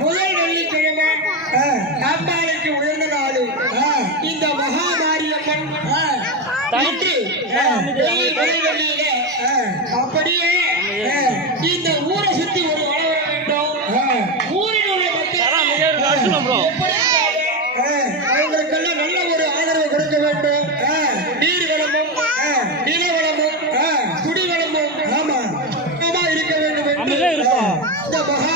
முதல் வெள்ளிக்கிழமை அம்பாளுக்கு உயர்ந்த நாடு இந்த மகாமாரியம்மன் வெள்ளியில அப்படியே இந்த ஊரை சுத்தி ஒரு வளர வேண்டும். ஊரில் உள்ள மக்கள் அவங்களுக்கெல்லாம் நல்ல ஒரு ஆதரவு கொடுக்க வேண்டும். நீர் வளமும் நில வளமும் குடி வளமும் இருக்க வேண்டும் என்று இந்த மகா